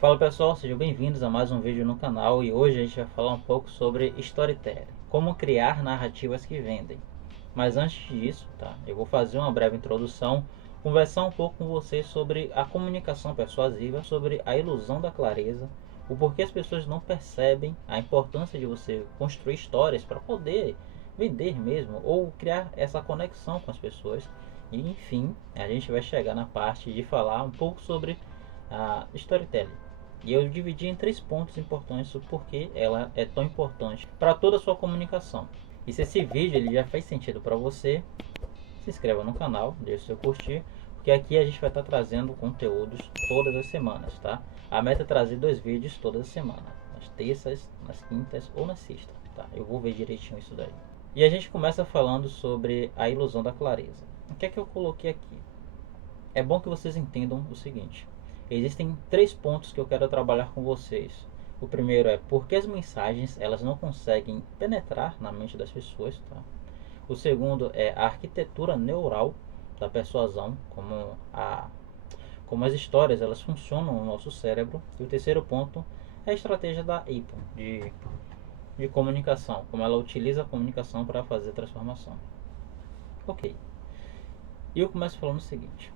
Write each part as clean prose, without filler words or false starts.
Fala pessoal, sejam bem-vindos a mais um vídeo no canal e hoje a gente vai falar um pouco sobre storytelling, como criar narrativas que vendem. Mas antes disso, eu vou fazer uma breve introdução, conversar um pouco com vocês sobre a comunicação persuasiva, sobre a ilusão da clareza, o porquê as pessoas não percebem a importância de você construir histórias para poder vender mesmo ou criar essa conexão com as pessoas. E enfim, a gente vai chegar na parte de falar um pouco sobre a storytelling. E eu dividi em três pontos importantes o porquê ela é tão importante para toda a sua comunicação. E se esse vídeo ele já faz sentido para você, se inscreva no canal, deixe seu curtir, porque aqui a gente vai estar trazendo conteúdos todas as semanas, tá? A meta é trazer 2 vídeos todas as semanas, nas terças, nas quintas ou na sexta, tá? Eu vou ver direitinho isso daí. E a gente começa falando sobre a ilusão da clareza. O que é que eu coloquei aqui? É bom que vocês entendam o seguinte: existem 3 pontos que eu quero trabalhar com vocês. O primeiro é porque as mensagens elas não conseguem penetrar na mente das pessoas, tá? O segundo é a arquitetura neural da persuasão, como as histórias elas funcionam no nosso cérebro. E o terceiro ponto é a estratégia da Apple de comunicação, como ela utiliza a comunicação para fazer a transformação. Ok. E eu começo falando o seguinte: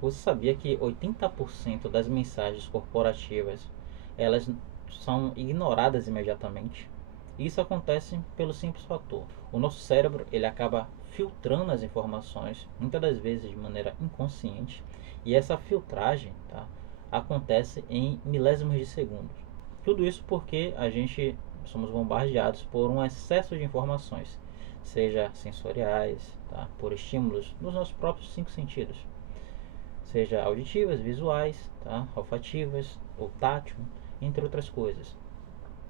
você sabia que 80% das mensagens corporativas elas são ignoradas imediatamente? Isso acontece pelo simples fator: o nosso cérebro ele acaba filtrando as informações, muitas das vezes de maneira inconsciente, e essa filtragem, acontece em milésimos de segundos. Tudo isso porque a gente somos bombardeados por um excesso de informações, seja sensoriais, por estímulos nos nossos próprios 5 sentidos, seja auditivas, visuais, olfativas ou tátil, entre outras coisas.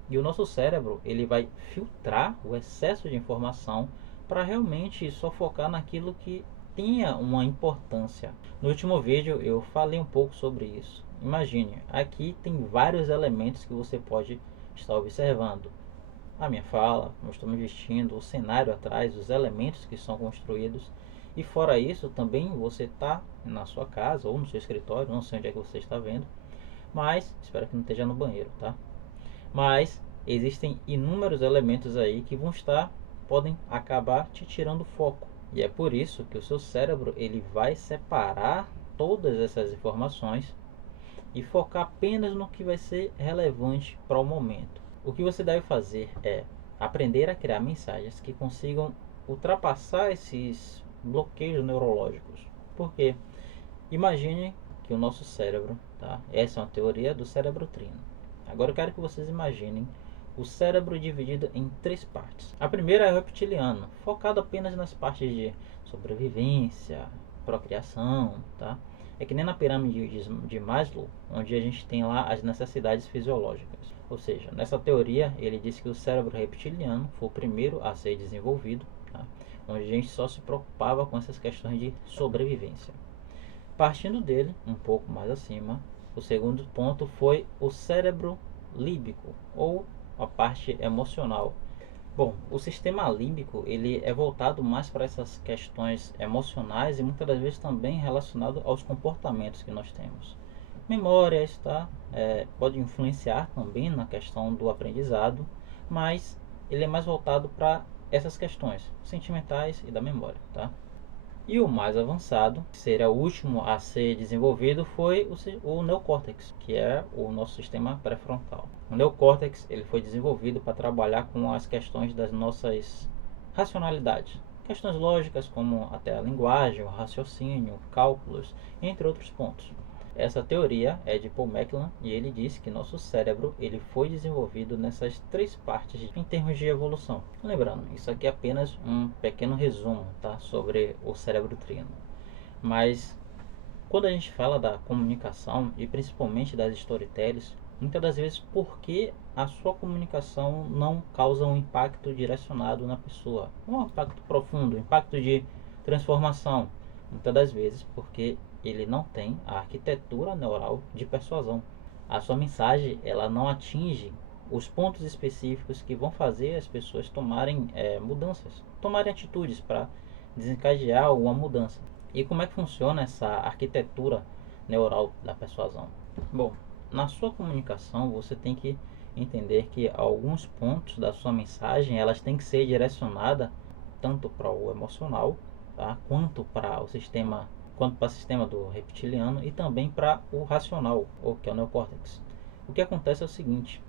E o nosso cérebro ele vai filtrar o excesso de informação para realmente só focar naquilo que tenha uma importância. No último vídeo eu falei um pouco sobre isso. Imagine, aqui tem vários elementos que você pode estar observando: a minha fala, como estou me vestindo, o cenário atrás, os elementos que são construídos. E fora isso, também você está na sua casa ou no seu escritório, não sei onde é que você está vendo, mas espero que não esteja no banheiro, tá? Mas existem inúmeros elementos aí que podem acabar te tirando foco. E é por isso que o seu cérebro ele vai separar todas essas informações e focar apenas no que vai ser relevante para o momento. O que você deve fazer é aprender a criar mensagens que consigam ultrapassar esses bloqueios neurológicos. Por quê? Imagine que o nosso cérebro, essa é uma teoria do cérebro trino. Agora eu quero que vocês imaginem o cérebro dividido em 3 partes. A primeira é o reptiliano, focado apenas nas partes de sobrevivência, procriação, tá? É que nem na pirâmide de Maslow, onde a gente tem lá as necessidades fisiológicas. Ou seja, nessa teoria ele diz que o cérebro reptiliano foi o primeiro a ser desenvolvido, onde a gente só se preocupava com essas questões de sobrevivência. Partindo dele, um pouco mais acima, o segundo ponto foi o cérebro límbico, ou a parte emocional. Bom, o sistema límbico ele é voltado mais para essas questões emocionais e muitas das vezes também relacionado aos comportamentos que nós temos. Memórias, pode influenciar também na questão do aprendizado, mas ele é mais voltado para essas questões sentimentais e da memória, tá? E o mais avançado, que seria o último a ser desenvolvido, foi o neocórtex, que é o nosso sistema pré-frontal. O neocórtex ele foi desenvolvido para trabalhar com as questões das nossas racionalidades, questões lógicas como até a linguagem, o raciocínio, cálculos, entre outros pontos. Essa teoria é de Paul McClellan e ele diz que nosso cérebro ele foi desenvolvido nessas 3 partes em termos de evolução. Lembrando, isso aqui é apenas um pequeno resumo, sobre o cérebro trino. Mas quando a gente fala da comunicação e principalmente das storytellings, muitas das vezes porque a sua comunicação não causa um impacto direcionado na pessoa, um impacto profundo, um impacto de transformação, muitas das vezes porque ele não tem a arquitetura neural de persuasão. A sua mensagem ela não atinge os pontos específicos que vão fazer as pessoas tomarem mudanças, tomarem atitudes para desencadear uma mudança. E como é que funciona essa arquitetura neural da persuasão? Bom, na sua comunicação você tem que entender que alguns pontos da sua mensagem elas têm que ser direcionadas tanto para o emocional, tá? Quanto para o sistema do reptiliano e também para o racional, ou que é o neocórtex. O que acontece é o seguinte: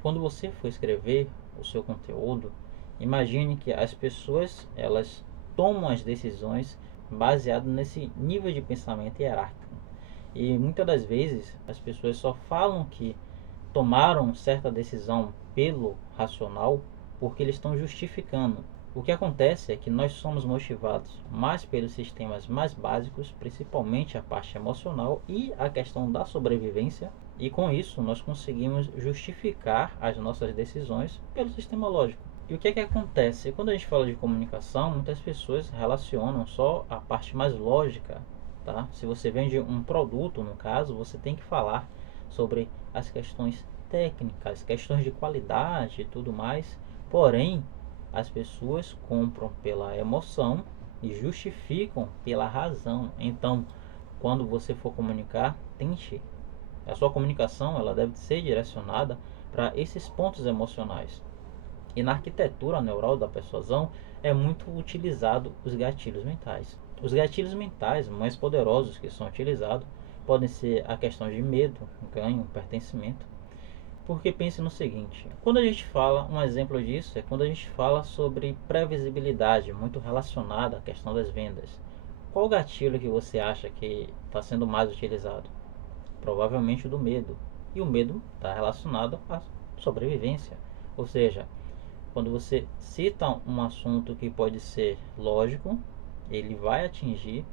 quando você for escrever o seu conteúdo, imagine que as pessoas elas tomam as decisões baseado nesse nível de pensamento hierárquico. E muitas das vezes as pessoas só falam que tomaram certa decisão pelo racional porque eles estão justificando. O que acontece é que nós somos motivados mais pelos sistemas mais básicos, principalmente a parte emocional e a questão da sobrevivência, e com isso nós conseguimos justificar as nossas decisões pelo sistema lógico. E o que é que acontece? Quando a gente fala de comunicação, muitas pessoas relacionam só a parte mais lógica, tá? Se você vende um produto, no caso, você tem que falar sobre as questões técnicas, questões de qualidade e tudo mais. Porém, as pessoas compram pela emoção e justificam pela razão. Então, quando você for comunicar, tente. A sua comunicação ela deve ser direcionada para esses pontos emocionais. E na arquitetura neural da persuasão é muito utilizado os gatilhos mentais. Os gatilhos mentais mais poderosos que são utilizados podem ser a questão de medo, ganho, pertencimento. Porque pense no seguinte: quando a gente fala, um exemplo disso é quando a gente fala sobre previsibilidade, muito relacionada à questão das vendas. Qual gatilho que você acha que está sendo mais utilizado? Provavelmente o do medo. E o medo está relacionado à sobrevivência. Ou seja, quando você cita um assunto que pode ser lógico, ele vai atingir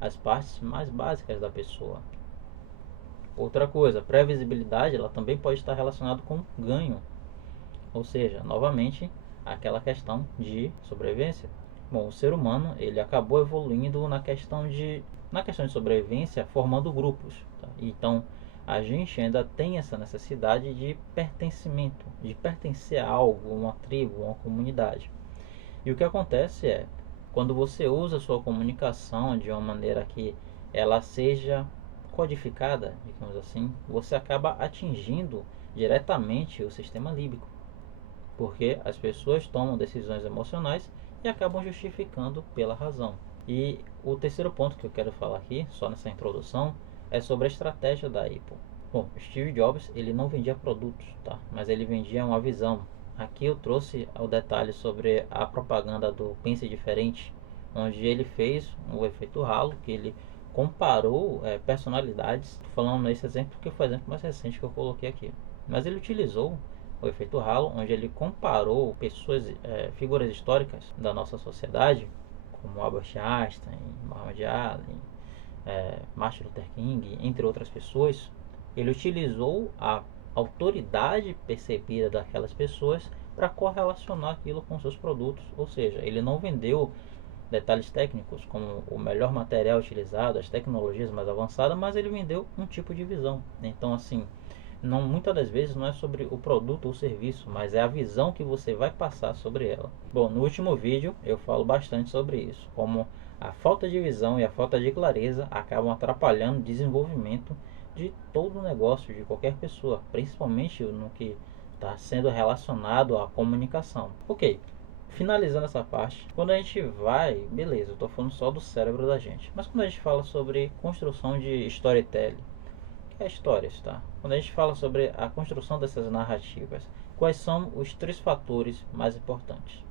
as partes mais básicas da pessoa. Outra coisa, previsibilidade, ela também pode estar relacionada com ganho. Ou seja, novamente, aquela questão de sobrevivência. Bom, o ser humano, ele acabou evoluindo na questão de sobrevivência, formando grupos. Tá? Então, a gente ainda tem essa necessidade de pertencimento, de pertencer a algo, uma tribo, uma comunidade. E o que acontece é, quando você usa a sua comunicação de uma maneira que ela seja codificada, digamos assim, você acaba atingindo diretamente o sistema límbico, porque as pessoas tomam decisões emocionais e acabam justificando pela razão. E o terceiro ponto que eu quero falar aqui, só nessa introdução, é sobre a estratégia da Apple. Bom, Steve Jobs ele não vendia produtos, tá? Mas ele vendia uma visão. Aqui eu trouxe o detalhe sobre a propaganda do Pense Diferente, onde ele fez o efeito halo, que ele comparou personalidades. Estou falando nesse exemplo porque foi o exemplo mais recente que eu coloquei aqui. Mas ele utilizou o efeito halo, onde ele comparou pessoas, figuras históricas da nossa sociedade, como Albert Einstein, Muhammad Ali, Martin Luther King, entre outras pessoas. Ele utilizou a autoridade percebida daquelas pessoas para correlacionar aquilo com seus produtos, ou seja, ele não vendeu detalhes técnicos como o melhor material utilizado, as tecnologias mais avançadas, mas ele vendeu um tipo de visão. Então, assim, não, muitas das vezes não é sobre o produto ou serviço, mas é a visão que você vai passar sobre ela. Bom, no último vídeo eu falo bastante sobre isso, como a falta de visão e a falta de clareza acabam atrapalhando o desenvolvimento de todo o negócio, de qualquer pessoa, principalmente no que está sendo relacionado à comunicação. Ok, finalizando essa parte, quando a gente vai, beleza, eu estou falando só do cérebro da gente, mas quando a gente fala sobre construção de storytelling, que é histórias, tá? Quando a gente fala sobre a construção dessas narrativas, quais são os três fatores mais importantes?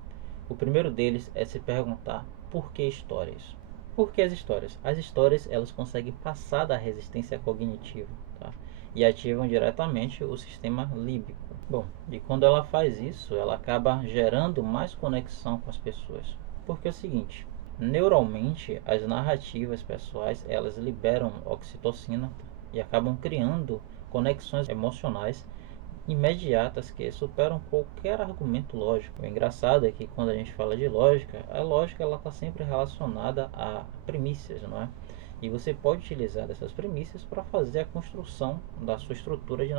O primeiro deles é se perguntar por que histórias? Por que as histórias? As histórias elas conseguem passar da resistência cognitiva, tá? E ativam diretamente o sistema límbico. Bom, e quando ela faz isso, ela acaba gerando mais conexão com as pessoas. Porque é o seguinte, neuralmente as narrativas pessoais elas liberam oxitocina, tá? E acabam criando conexões emocionais imediatas que superam qualquer argumento lógico. O engraçado é que quando a gente fala de lógica, a lógica ela está sempre relacionada a premissas, não é? E você pode utilizar essas premissas para fazer a construção da sua estrutura de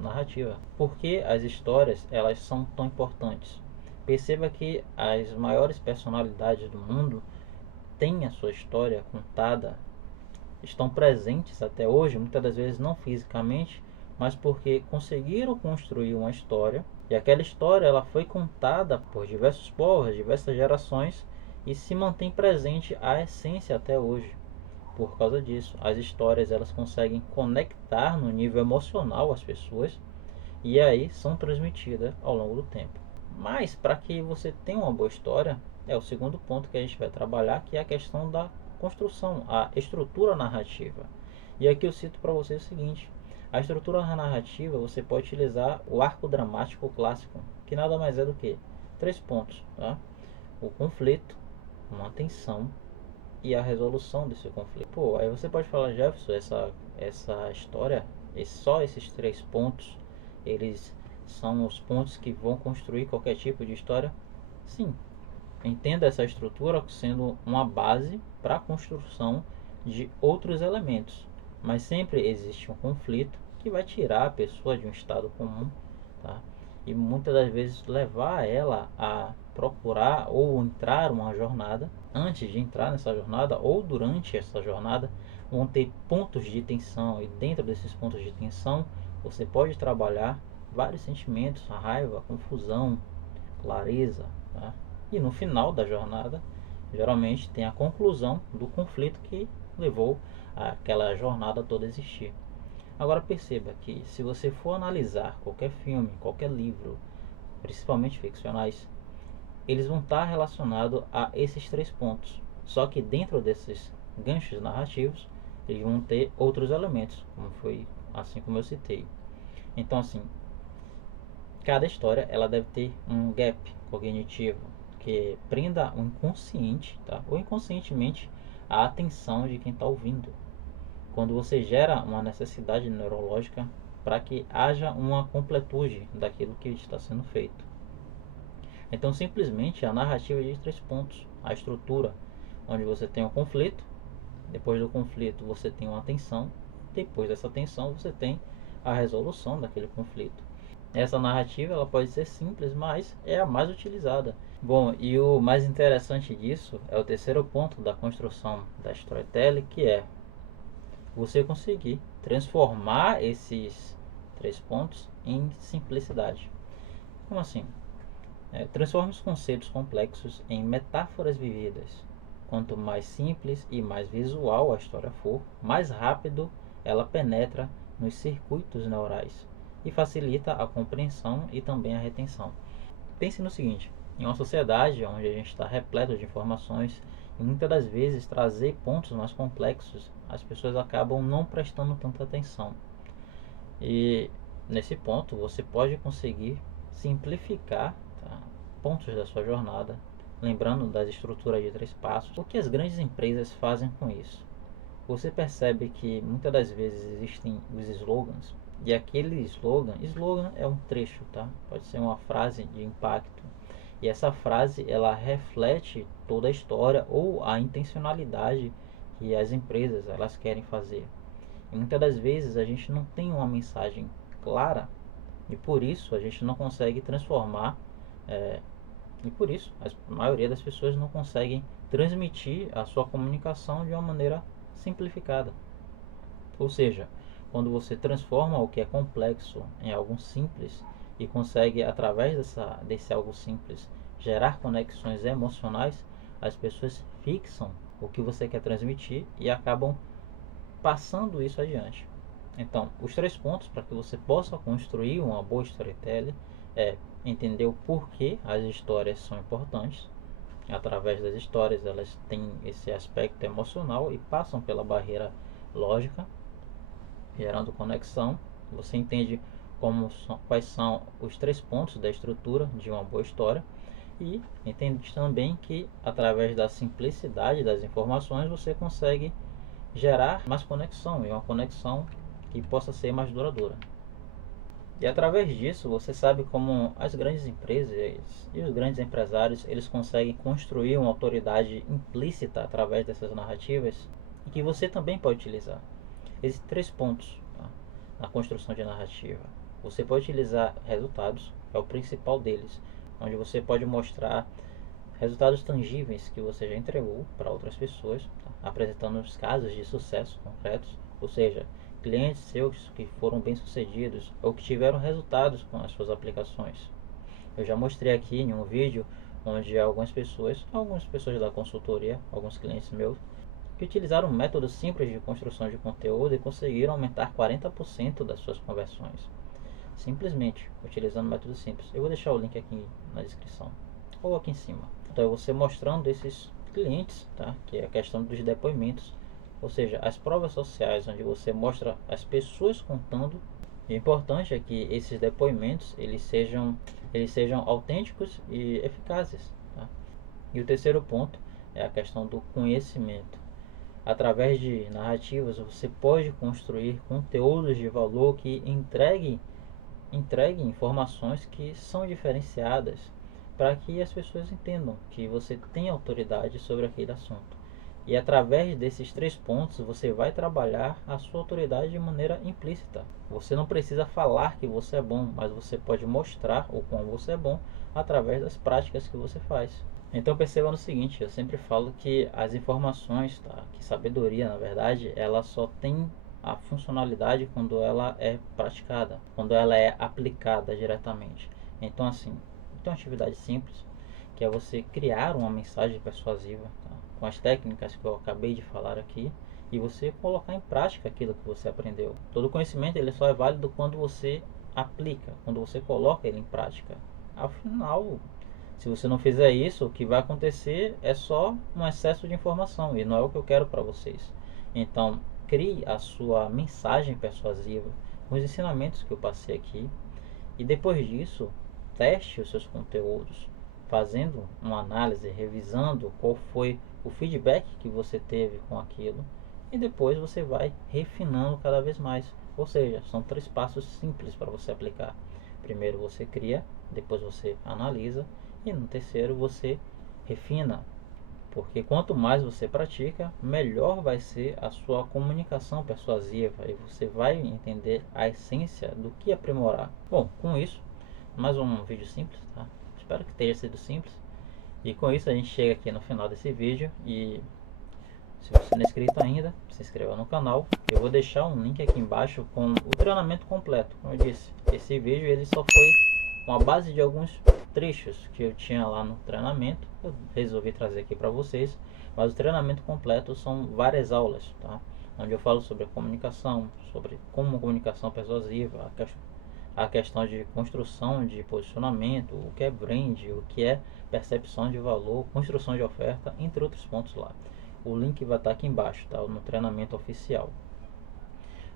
narrativa. Por que as histórias elas são tão importantes? Perceba que as maiores personalidades do mundo têm a sua história contada, estão presentes até hoje, muitas das vezes não fisicamente, mas porque conseguiram construir uma história, e aquela história ela foi contada por diversos povos, diversas gerações, e se mantém presente a essência até hoje. Por causa disso, as histórias elas conseguem conectar no nível emocional as pessoas e aí são transmitidas ao longo do tempo. Mas para que você tenha uma boa história, é o segundo ponto que a gente vai trabalhar, que é a questão da construção, a estrutura narrativa. E aqui eu cito para você o seguinte: a estrutura narrativa você pode utilizar o arco dramático clássico, que nada mais é do que 3 pontos, tá? O conflito, uma tensão e a resolução desse conflito. Pô, aí você pode falar, Jefferson, essa história, só esses 3 pontos, eles são os pontos que vão construir qualquer tipo de história? Sim. Entenda essa estrutura sendo uma base para a construção de outros elementos, mas sempre existe um conflito que vai tirar a pessoa de um estado comum, tá? E muitas das vezes levar ela a procurar ou entrar uma jornada. Antes de entrar nessa jornada ou durante essa jornada, vão ter pontos de tensão, e dentro desses pontos de tensão você pode trabalhar vários sentimentos: a raiva, a confusão, clareza, tá? E no final da jornada, geralmente tem a conclusão do conflito que levou aquela jornada toda a existir. Agora perceba que se você for analisar qualquer filme, qualquer livro, principalmente ficcionais, eles vão estar relacionados a esses 3 pontos. Só que dentro desses ganchos narrativos, eles vão ter outros elementos, como foi assim como eu citei. Então assim, cada história ela deve ter um gap cognitivo que prenda o inconsciente, tá? Ou inconscientemente a atenção de quem está ouvindo. Quando você gera uma necessidade neurológica para que haja uma completude daquilo que está sendo feito. Então, simplesmente a narrativa de 3 pontos, a estrutura, onde você tem um conflito, depois do conflito você tem uma tensão, depois dessa tensão você tem a resolução daquele conflito. Essa narrativa ela pode ser simples, mas é a mais utilizada. Bom, e o mais interessante disso é o terceiro ponto da construção da storytelling, que é você conseguir transformar esses 3 pontos em simplicidade. Como assim? Transforme os conceitos complexos em metáforas vividas. Quanto mais simples e mais visual a história for, mais rápido ela penetra nos circuitos neurais e facilita a compreensão e também a retenção. Pense no seguinte: em uma sociedade onde a gente está repleto de informações, e muitas das vezes trazer pontos mais complexos, as pessoas acabam não prestando tanta atenção. E nesse ponto você pode conseguir simplificar, tá, pontos da sua jornada, lembrando das estruturas de 3 passos. O que as grandes empresas fazem com isso? Você percebe que muitas das vezes existem os slogans, e aquele slogan é um trecho, tá? Pode ser uma frase de impacto. E essa frase ela reflete toda a história ou a intencionalidade que as empresas elas querem fazer. E muitas das vezes a gente não tem uma mensagem clara e por isso a gente não consegue transformar, e por isso a maioria das pessoas não conseguem transmitir a sua comunicação de uma maneira simplificada. Ou seja, quando você transforma o que é complexo em algo simples e consegue, através desse algo simples, gerar conexões emocionais, as pessoas fixam o que você quer transmitir e acabam passando isso adiante. Então, os 3 pontos para que você possa construir uma boa storytelling é entender o porquê as histórias são importantes. Através das histórias, elas têm esse aspecto emocional e passam pela barreira lógica, gerando conexão. Você entende quais são os 3 pontos da estrutura de uma boa história e entende também que através da simplicidade das informações você consegue gerar mais conexão e uma conexão que possa ser mais duradoura. E através disso você sabe como as grandes empresas e os grandes empresários eles conseguem construir uma autoridade implícita através dessas narrativas e que você também pode utilizar. Existem 3 pontos, tá, na construção de narrativa. Você pode utilizar resultados, é o principal deles, onde você pode mostrar resultados tangíveis que você já entregou para outras pessoas, tá, apresentando os casos de sucesso concretos, ou seja, clientes seus que foram bem-sucedidos ou que tiveram resultados com as suas aplicações. Eu já mostrei aqui em um vídeo onde algumas pessoas da consultoria, alguns clientes meus, que utilizaram métodos simples de construção de conteúdo e conseguiram aumentar 40% das suas conversões. Simplesmente utilizando métodos simples. Eu vou deixar o link aqui na descrição ou aqui em cima. Então é você mostrando esses clientes, tá? Que é a questão dos depoimentos, ou seja, as provas sociais onde você mostra as pessoas contando. O importante é que esses depoimentos eles sejam autênticos e eficazes, tá? E o terceiro ponto é a questão do conhecimento. Através de narrativas você pode construir conteúdos de valor que entreguem informações que são diferenciadas para que as pessoas entendam que você tem autoridade sobre aquele assunto. E através desses 3 pontos você vai trabalhar a sua autoridade de maneira implícita. Você não precisa falar que você é bom, mas você pode mostrar o quão você é bom através das práticas que você faz. Então perceba no seguinte, eu sempre falo que as informações, tá? Que sabedoria, na verdade, ela só tem a funcionalidade quando ela é praticada, quando ela é aplicada diretamente. Então assim, tem uma atividade simples, que é você criar uma mensagem persuasiva, tá? Com as técnicas que eu acabei de falar aqui, e você colocar em prática aquilo que você aprendeu. Todo conhecimento ele só é válido quando você aplica, quando você coloca ele em prática. Afinal, se você não fizer isso, o que vai acontecer é só um excesso de informação e não é o que eu quero para vocês. Então, crie a sua mensagem persuasiva com os ensinamentos que eu passei aqui e depois disso, teste os seus conteúdos, fazendo uma análise, revisando qual foi o feedback que você teve com aquilo e depois você vai refinando cada vez mais. Ou seja, são 3 passos simples para você aplicar. Primeiro você cria, depois você analisa e no terceiro você refina. Porque quanto mais você pratica, melhor vai ser a sua comunicação persuasiva e você vai entender a essência do que aprimorar. Bom, com isso, mais um vídeo simples, tá? Espero que tenha sido simples. E com isso a gente chega aqui no final desse vídeo e se você não é inscrito ainda, se inscreva no canal. Eu vou deixar um link aqui embaixo com o treinamento completo. Como eu disse, esse vídeo ele só foi uma base de alguns trechos que eu tinha lá no treinamento. Eu resolvi trazer aqui para vocês, mas o treinamento completo são várias aulas, tá? Onde eu falo sobre a comunicação, sobre como comunicação persuasiva, a questão de construção de posicionamento, o que é brand, o que é percepção de valor, construção de oferta, entre outros pontos lá. O link vai estar aqui embaixo, tá? No treinamento oficial.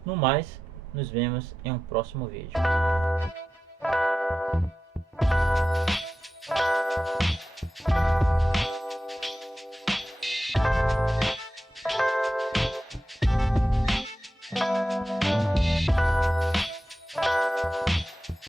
No mais, nos vemos em um próximo vídeo.